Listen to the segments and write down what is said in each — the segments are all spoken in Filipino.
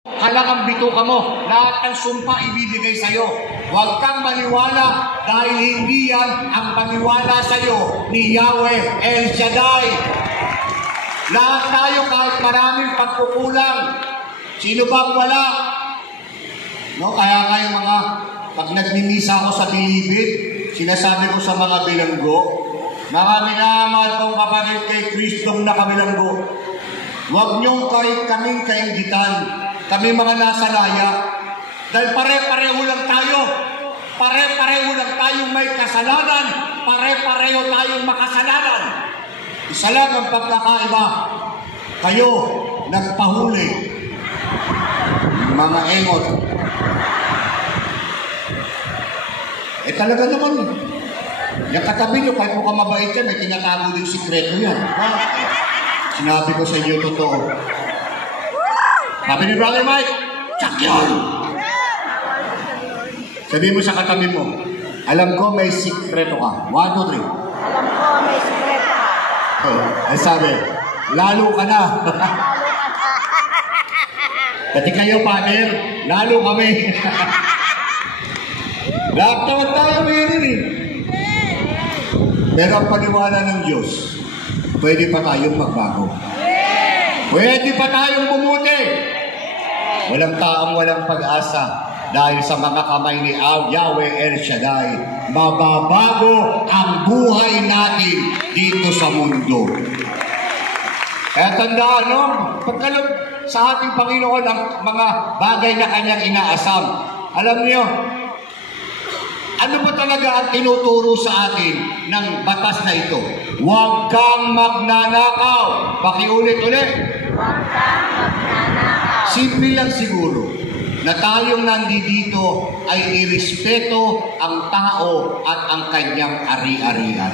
Halagang bituka mo, lahat ng sumpa ibibigay sa'yo. Huwag kang maniwala dahil hindi yan ang paniwala sa'yo ni Yahweh El Shaddai. Lahat tayo kahit maraming pagkukulang. Sino bang wala? No, kaya kayo mga, pag nagmimisa ako sa bilibid, sinasabi ko sa mga bilanggo, mga minamahal kong kapatid kay Kristong nakabilanggo, huwag niyong kahit kaming kainggitan. Kami mga nasa laya, dahil pare-pareho lang tayo. Pare-pareho lang tayong may kasalanan. Pare-pareho tayong makasalanan. Isa lang ang pagkakaiba. Kayo, nagpahuli. Mga engot. Talaga naman. Yung katabi nyo, kahit mukhang mabait yan, may tinatago din sikreto yan. Sinabi ko sa inyo totoo. Sabi ni Brother Mike, tsak yun! Sabi mo sa katabi mo, alam ko may sikreto ka. 1, 2, 3. Alam ko may sikreto ka. Ay sabi, lalo ka na. Pati kayo, partner, lalo kami. Lahat naman tayo meron eh. Pero ang paniwala ng Diyos, pwede pa tayong magbago. Pwede pa tayong bumuti. Walang taong walang pag-asa dahil sa mga kamay ni Yahweh El Shaddai, mababago ang buhay natin dito sa mundo. Kaya tandaan, no? Pagkalog sa ating Panginoon ang mga bagay na kanyang inaasam. Alam niyo, ano ba talaga ang tinuturo sa atin ng batas na ito? Huwag kang magnanakaw. Pakiulit-ulit. Huwag kang magnanakaw. Simple lang siguro na tayong nandito ay irespeto ang tao at ang kanyang ari-arian.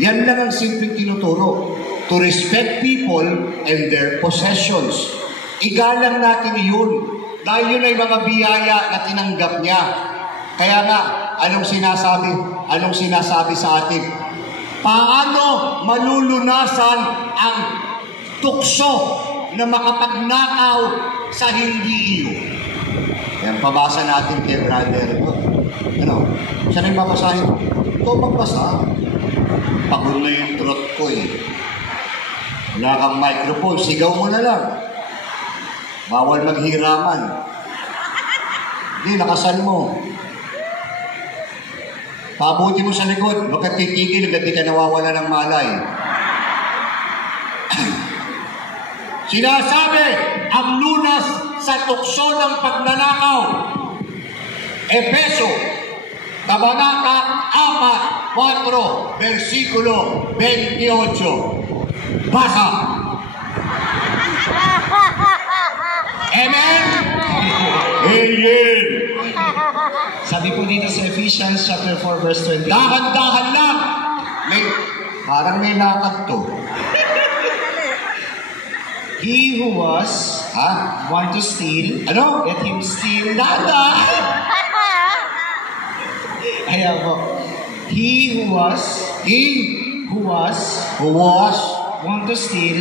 Yan lang ang simpleng tinuturo. To respect people and their possessions. Igalang natin yun. Dahil yun ay mga biyaya na tinanggap niya. Kaya nga, anong sinasabi? Anong sinasabi sa atin? Paano malulunasan ang tukso na makapagnakaw sa hindi iyo? Yan, pabasa natin kay Brother. Ano? Siya na yung mabasahin. Ito magbasa. Pagod na yung trot ko eh. Wala kang microphone. Sigaw mo na lang. Bawal maghiraman. Hindi, nakasan mo. Pabuti mo sa likod. Huwag kang titigil. Hindi ka nawawala ng malay. Sinasabi, ang lunas sa tukso ng pagnanakaw. Efeso, Kabanata 4, versikulo 28. Basa. Amen? Amen. Sabi po dito sa Ephesians chapter 4 verse 20. Dahan-dahan lang. Parang may lakad to. He who was want to steal, Ano? let him steal. Dahan! Ayan po. He who was He who was who was want to steal